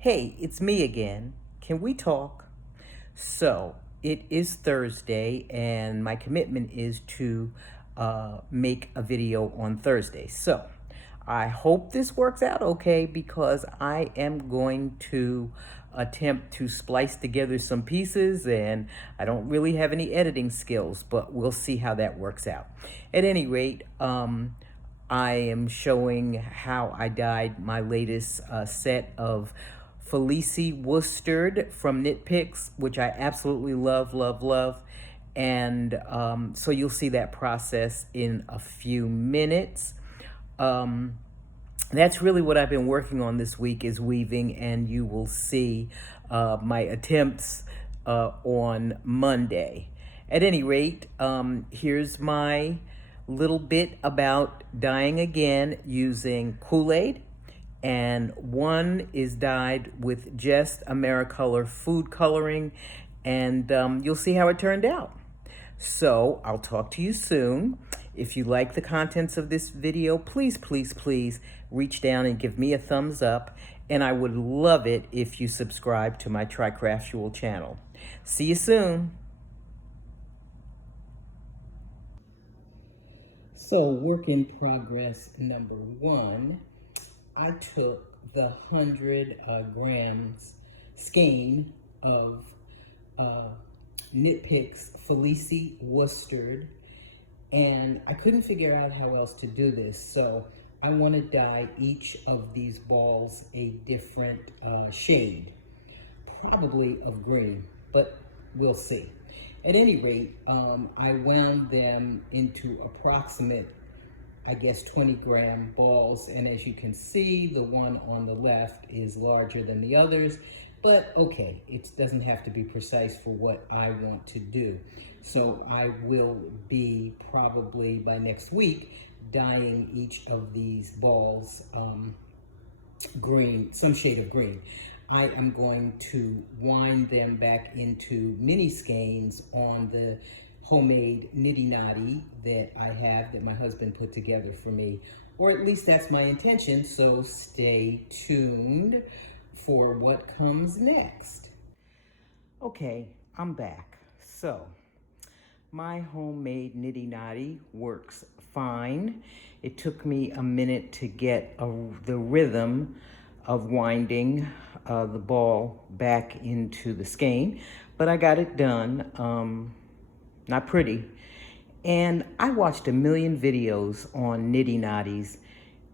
Hey, it's me again. Can we talk? So, it is Thursday, and my commitment is to make a video on Thursday. So, I hope this works out okay because I am going to attempt to splice together some pieces, and I don't really have any editing skills, but we'll see how that works out. At any rate, I am showing how I dyed my latest set of Felici worsted from Knit Picks, which I absolutely love, love, love. And so you'll see that process in a few minutes. That's really what I've been working on this week is weaving, and you will see my attempts on Monday. At any rate, here's my little bit about dyeing again using Kool-Aid, and one is dyed with just Americolor food coloring, and you'll see how it turned out. So I'll talk to you soon. If you like the contents of this video, please, please, please reach down and give me a thumbs up, and I would love it if you subscribe to my Tricraftual channel. See you soon. So, work in progress number one, I took the 100 grams skein of Knit Picks Felici worsted, and I couldn't figure out how else to do this, so I want to dye each of these balls a different shade, probably of green, but we'll see. At any rate, I wound them into approximate, I guess, 20-gram balls. And as you can see, the one on the left is larger than the others. But okay, it doesn't have to be precise for what I want to do. So I will be probably by next week dyeing each of these balls green, some shade of green. I am going to wind them back into mini skeins on the homemade nitty knotty that I have that my husband put together for me, or at least that's my intention, so stay tuned for what comes next. Okay, I'm back. So, my homemade nitty knotty works fine. It took me a minute to get the rhythm of winding the ball back into the skein, but I got it done. Not pretty. And I watched a million videos on nitty knotties,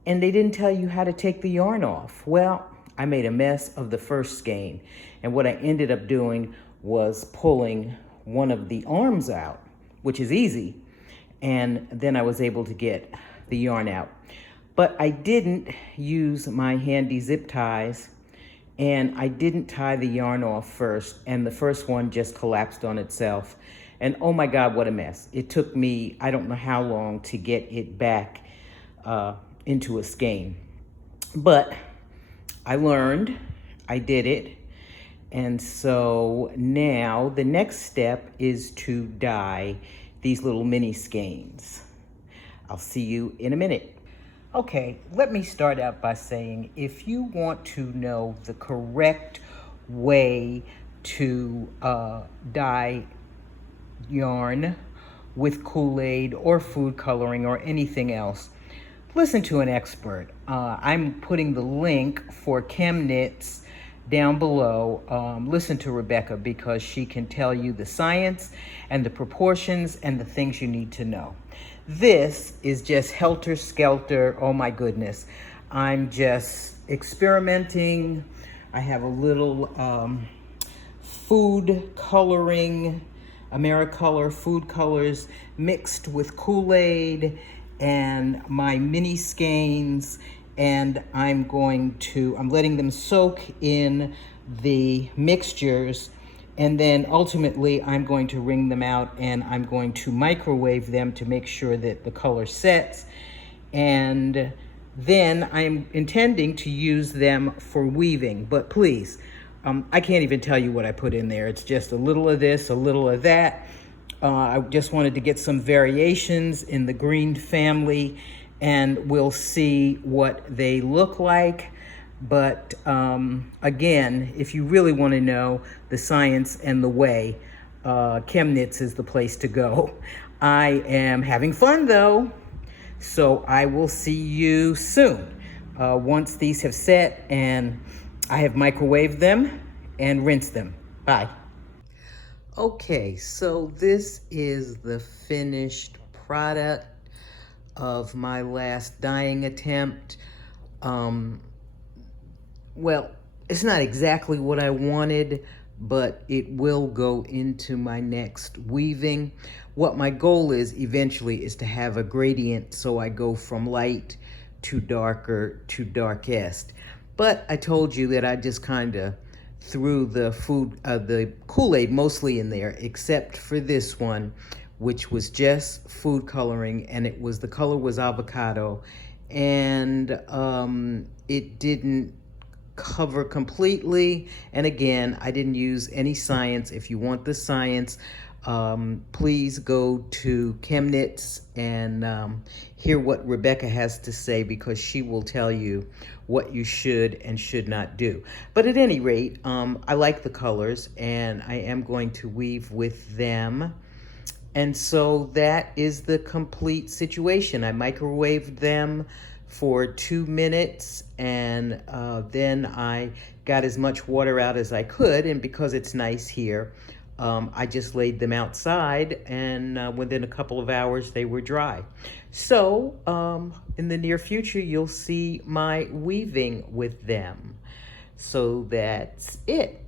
and they didn't tell you how to take the yarn off. Well, I made a mess of the first skein, and what I ended up doing was pulling one of the arms out, which is easy, and then I was able to get the yarn out. But I didn't use my handy zip ties, and I didn't tie the yarn off first, and the first one just collapsed on itself. And oh my God, what a mess. It took me, I don't know how long to get it back into a skein. But I learned, I did it. And so now the next step is to dye these little mini skeins. I'll see you in a minute. Okay, let me start out by saying, if you want to know the correct way to dye yarn with Kool-Aid or food coloring or anything else, listen to an expert. I'm putting the link for Chem Knits down below. Listen to Rebecca because she can tell you the science and the proportions and the things you need to know. This is just helter-skelter. Oh my goodness. I'm just experimenting. I have a little food coloring, Americolor food colors mixed with Kool-Aid and my mini skeins, and I'm letting them soak in the mixtures, and then ultimately I'm going to wring them out and I'm going to microwave them to make sure that the color sets. And then I'm intending to use them for weaving, but please, I can't even tell you what I put in there. It's just a little of this, a little of that. I just wanted to get some variations in the green family, and we'll see what they look like. But again, if you really want to know the science and the way, ChemKnits is the place to go. I am having fun though, so I will see you soon. Once these have set and I have microwaved them and rinsed them. Bye. Okay, so this is the finished product of my last dyeing attempt. Well, it's not exactly what I wanted, but it will go into my next weaving. What my goal is eventually is to have a gradient, so I go from light to darker to darkest. But I told you that I just kind of threw the Kool-Aid mostly in there, except for this one, which was just food coloring, and the color was avocado, and it didn't cover completely. And again, I didn't use any science. If you want the science, please go to ChemKnits and hear what Rebecca has to say, because she will tell you what you should and should not do. But at any rate, I like the colors and I am going to weave with them. And so that is the complete situation. I microwaved them for 2 minutes, and then I got as much water out as I could, and because it's nice here, I just laid them outside, and within a couple of hours they were dry. So in the near future you'll see my weaving with them. So that's it.